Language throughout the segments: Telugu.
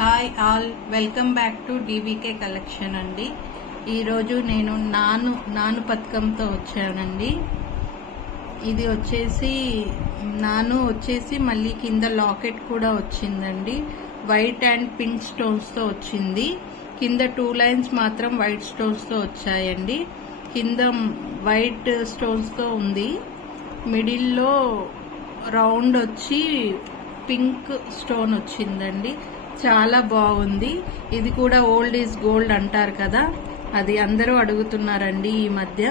Hi all, welcome back to DVK collection అండి. ఈరోజు నేను నాను పథకంతో వచ్చానండి. ఇది వచ్చేసి మళ్ళీ కింద లాకెట్ కూడా వచ్చిందండి. వైట్ అండ్ పింక్ స్టోన్స్తో వచ్చింది. కింద 2 లైన్స్ మాత్రం వైట్ స్టోన్స్తో వచ్చాయండి. కింద వైట్ స్టోన్స్తో ఉంది. మిడిల్లో రౌండ్ వచ్చి పింక్ స్టోన్ వచ్చిందండి. చాలా బాగుంది. ఇది కూడా ఓల్డ్ ఈజ్ గోల్డ్ అంటారు కదా, అది అందరూ అడుగుతున్నారండి ఈ మధ్య.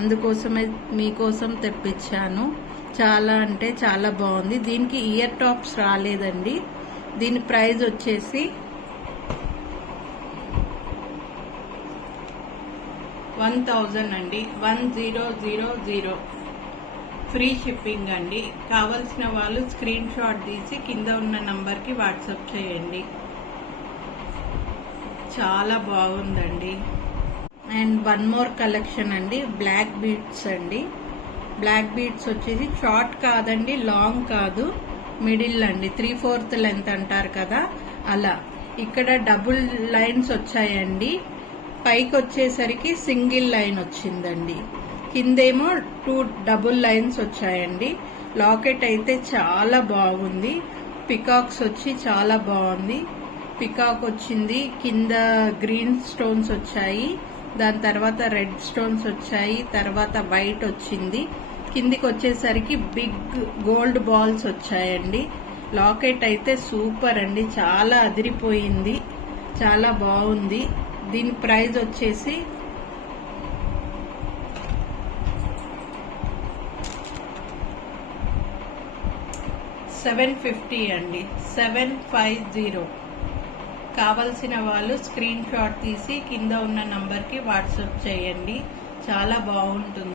అందుకోసమే మీకోసం తెప్పించాను. చాలా అంటే చాలా బాగుంది. దీనికి ఇయర్ టాప్స్ రాలేదండి. దీని ప్రైస్ వచ్చేసి 1000 అండి. 1000. ఫ్రీ షిప్పింగ్ అండి. కావలసిన వాళ్ళు స్క్రీన్ షాట్ తీసి కింద ఉన్న నంబర్కి వాట్సాప్ చేయండి. చాలా బాగుందండి. అండ్ వన్ మోర్ కలెక్షన్ అండి, బ్లాక్ బీడ్స్ అండి. బ్లాక్ బీడ్స్ వచ్చేసి షార్ట్ కాదండి, లాంగ్ కాదు, మిడిల్ అండి. 3/4 లెంత్ అంటారు కదా, అలా. ఇక్కడ డబుల్ లైన్స్ వచ్చాయండి. పైకి వచ్చేసరికి సింగిల్ లైన్ వచ్చిందండి. కిందేమో 2 డబుల్ లైన్స్ వచ్చాయండి. లాకెట్ అయితే చాలా బాగుంది. పికాక్స్ వచ్చి చాలా బాగుంది. పికాక్ వచ్చింది. కింద గ్రీన్ స్టోన్స్ వచ్చాయి, దాని తర్వాత రెడ్ స్టోన్స్ వచ్చాయి, తర్వాత వైట్ వచ్చింది. కిందికి వచ్చేసరికి బిగ్ గోల్డ్ బాల్స్ వచ్చాయండి. లాకెట్ అయితే సూపర్ అండి, చాలా అదిరిపోయింది, చాలా బాగుంది. దీని ప్రైస్ వచ్చేసి 750 అండి. 750. కావలసిన వాళ్ళు స్క్రీన్ షాట్ తీసి కింద ఉన్న నంబర్కి వాట్సాప్ చేయండి. చాలా బాగుంటుంది.